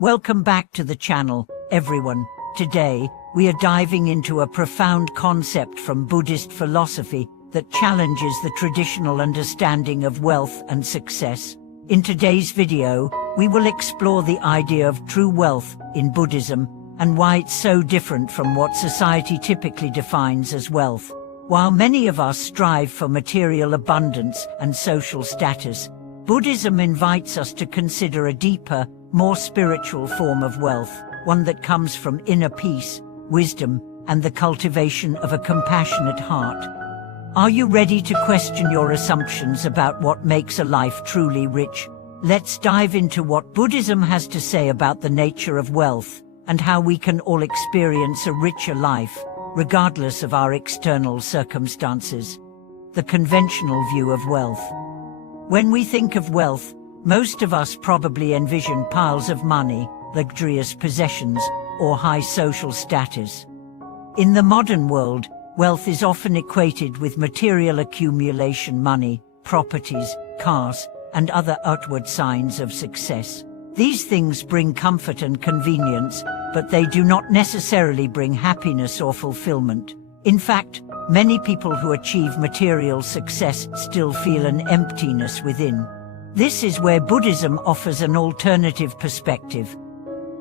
Welcome back to the channel, everyone. Today, we are diving into a profound concept from Buddhist philosophy that challenges the traditional understanding of wealth and success. In today's video, we will explore the idea of true wealth in Buddhism and why it's so different from what society typically defines as wealth. While many of us strive for material abundance and social status, Buddhism invites us to consider a deeper, more spiritual form of wealth, one that comes from inner peace, wisdom, and the cultivation of a compassionate heart. Are you ready to question your assumptions about what makes a life truly rich? Let's dive into what Buddhism has to say about the nature of wealth and how we can all experience a richer life, regardless of our external circumstances. The conventional view of wealth. When we think of wealth, most of us probably envision piles of money, luxurious possessions, or high social status. In the modern world, wealth is often equated with material accumulation, money, properties, cars, and other outward signs of success. These things bring comfort and convenience, but they do not necessarily bring happiness or fulfillment. In fact, many people who achieve material success still feel an emptiness within. This is where Buddhism offers an alternative perspective.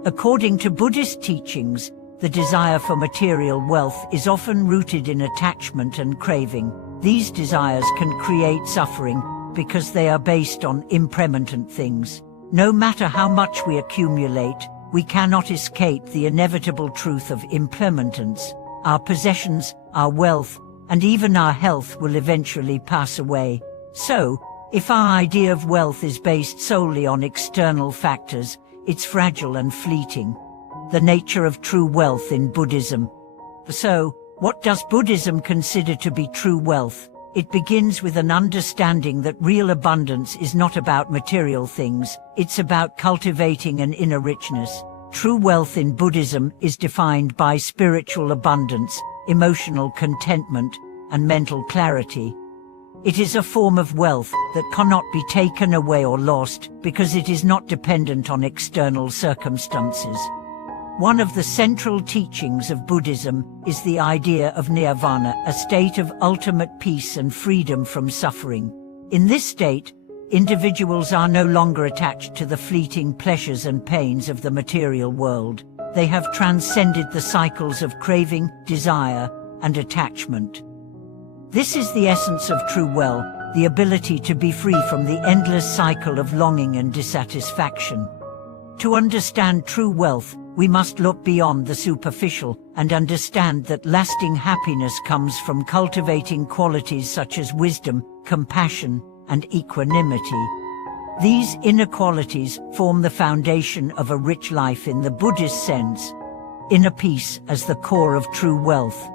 According to Buddhist teachings, the desire for material wealth is often rooted in attachment and craving. These desires can create suffering because they are based on impermanent things. No matter how much we accumulate, we cannot escape the inevitable truth of impermanence. Our possessions, our wealth, and even our health will eventually pass away. So, if our idea of wealth is based solely on external factors, it's fragile and fleeting. The nature of true wealth in Buddhism. So, what does Buddhism consider to be true wealth? It begins with an understanding that real abundance is not about material things, it's about cultivating an inner richness. True wealth in Buddhism is defined by spiritual abundance, emotional contentment, and mental clarity. It is a form of wealth that cannot be taken away or lost because it is not dependent on external circumstances. One of the central teachings of Buddhism is the idea of nirvana, a state of ultimate peace and freedom from suffering. In this state, individuals are no longer attached to the fleeting pleasures and pains of the material world. They have transcended the cycles of craving, desire, and attachment. This is the essence of true wealth, the ability to be free from the endless cycle of longing and dissatisfaction. To understand true wealth, we must look beyond the superficial and understand that lasting happiness comes from cultivating qualities such as wisdom, compassion, and equanimity. These inner qualities form the foundation of a rich life in the Buddhist sense. Inner peace as the core of true wealth.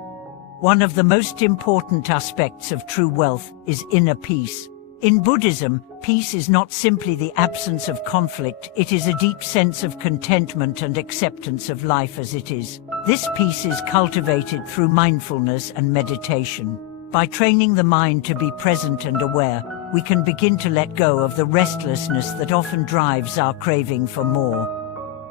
One of the most important aspects of true wealth is inner peace. In Buddhism, peace is not simply the absence of conflict, it is a deep sense of contentment and acceptance of life as it is. This peace is cultivated through mindfulness and meditation. By training the mind to be present and aware, we can begin to let go of the restlessness that often drives our craving for more.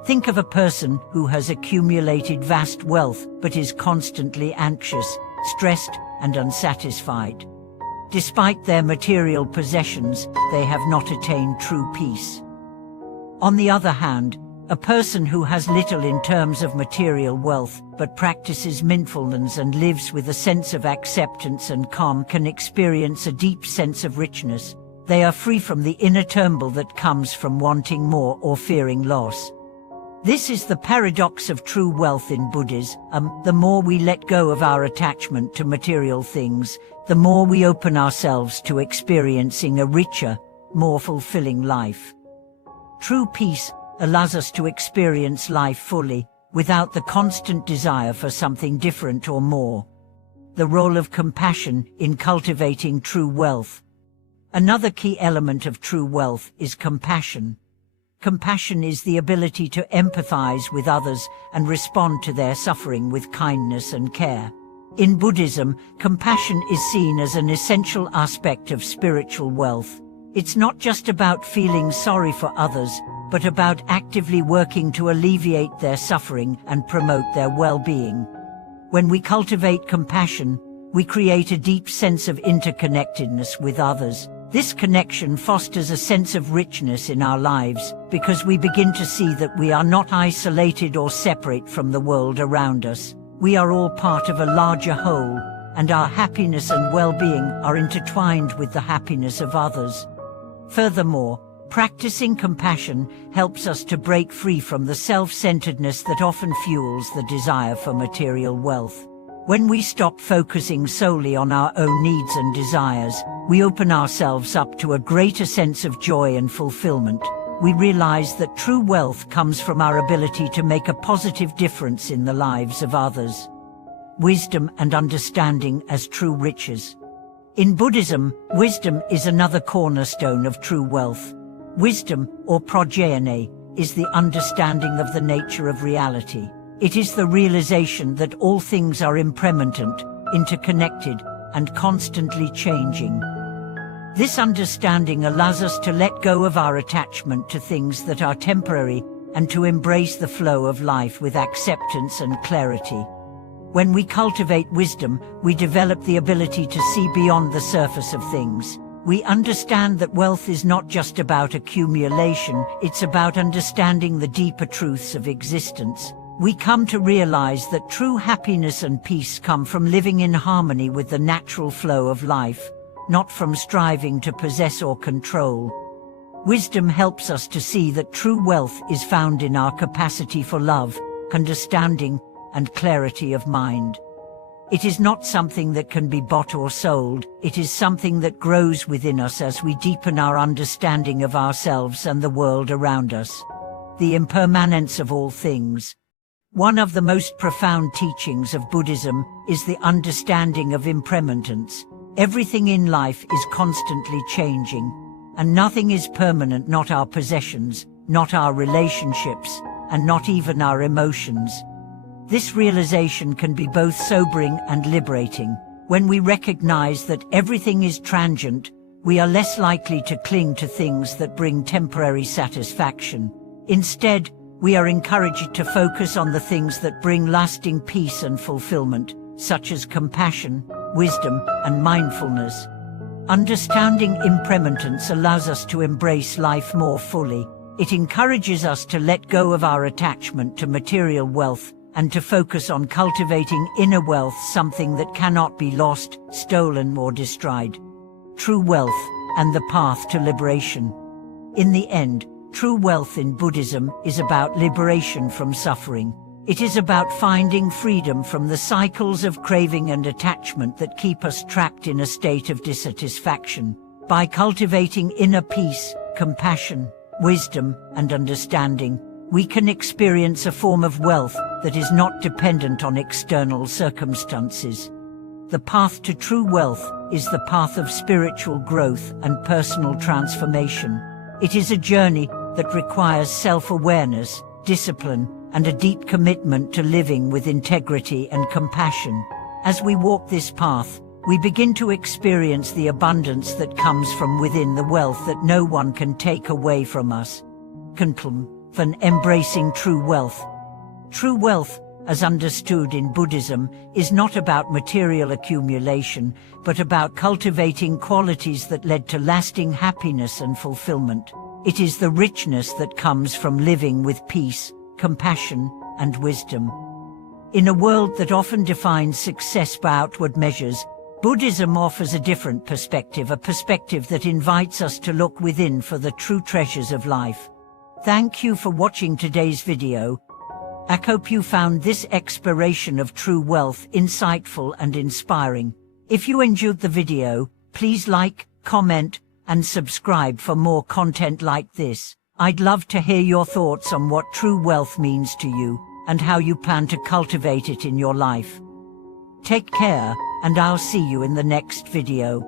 Think of a person who has accumulated vast wealth but is constantly anxious, stressed, and unsatisfied. Despite their material possessions, they have not attained true peace. On the other hand, a person who has little in terms of material wealth but practices mindfulness and lives with a sense of acceptance and calm can experience a deep sense of richness. They are free from the inner turmoil that comes from wanting more or fearing loss. This is the paradox of true wealth in Buddhism. The more we let go of our attachment to material things, the more we open ourselves to experiencing a richer, more fulfilling life. True peace allows us to experience life fully, without the constant desire for something different or more. The role of compassion in cultivating true wealth. Another key element of true wealth is compassion. Compassion is the ability to empathize with others and respond to their suffering with kindness and care. In Buddhism, compassion is seen as an essential aspect of spiritual wealth. It's not just about feeling sorry for others, but about actively working to alleviate their suffering and promote their well-being. When we cultivate compassion, we create a deep sense of interconnectedness with others. This connection fosters a sense of richness in our lives because we begin to see that we are not isolated or separate from the world around us. We are all part of a larger whole, and our happiness and well-being are intertwined with the happiness of others. Furthermore, practicing compassion helps us to break free from the self-centeredness that often fuels the desire for material wealth. When we stop focusing solely on our own needs and desires, we open ourselves up to a greater sense of joy and fulfillment. We realize that true wealth comes from our ability to make a positive difference in the lives of others. Wisdom and understanding as true riches. In Buddhism, wisdom is another cornerstone of true wealth. Wisdom, or prajna, is the understanding of the nature of reality. It is the realization that all things are impermanent, interconnected, and constantly changing. This understanding allows us to let go of our attachment to things that are temporary and to embrace the flow of life with acceptance and clarity. When we cultivate wisdom, we develop the ability to see beyond the surface of things. We understand that wealth is not just about accumulation, it's about understanding the deeper truths of existence. We come to realize that true happiness and peace come from living in harmony with the natural flow of life, not from striving to possess or control. Wisdom helps us to see that true wealth is found in our capacity for love, understanding, and clarity of mind. It is not something that can be bought or sold, it is something that grows within us as we deepen our understanding of ourselves and the world around us. The impermanence of all things. One of the most profound teachings of Buddhism is the understanding of impermanence. Everything in life is constantly changing, and nothing is permanent, not our possessions, not our relationships, and not even our emotions. This realization can be both sobering and liberating. When we recognize that everything is transient, we are less likely to cling to things that bring temporary satisfaction. Instead, we are encouraged to focus on the things that bring lasting peace and fulfillment, such as compassion, wisdom, and mindfulness. Understanding impermanence allows us to embrace life more fully. It encourages us to let go of our attachment to material wealth and to focus on cultivating inner wealth, something that cannot be lost, stolen, or destroyed. True wealth and the path to liberation. In the end, true wealth in Buddhism is about liberation from suffering. It is about finding freedom from the cycles of craving and attachment that keep us trapped in a state of dissatisfaction. By cultivating inner peace, compassion, wisdom, and understanding, we can experience a form of wealth that is not dependent on external circumstances. The path to true wealth is the path of spiritual growth and personal transformation. It is a journey that requires self-awareness, discipline, and a deep commitment to living with integrity and compassion. As we walk this path, we begin to experience the abundance that comes from within, the wealth that no one can take away from us. From embracing true wealth. True wealth, as understood in Buddhism, is not about material accumulation, but about cultivating qualities that lead to lasting happiness and fulfillment. It is the richness that comes from living with peace, compassion, and wisdom. In a world that often defines success by outward measures, Buddhism offers a different perspective, a perspective that invites us to look within for the true treasures of life. Thank you for watching today's video. I hope you found this exploration of true wealth insightful and inspiring. If you enjoyed the video, please like, comment, and subscribe for more content like this. I'd love to hear your thoughts on what true wealth means to you and how you plan to cultivate it in your life. Take care, and I'll see you in the next video.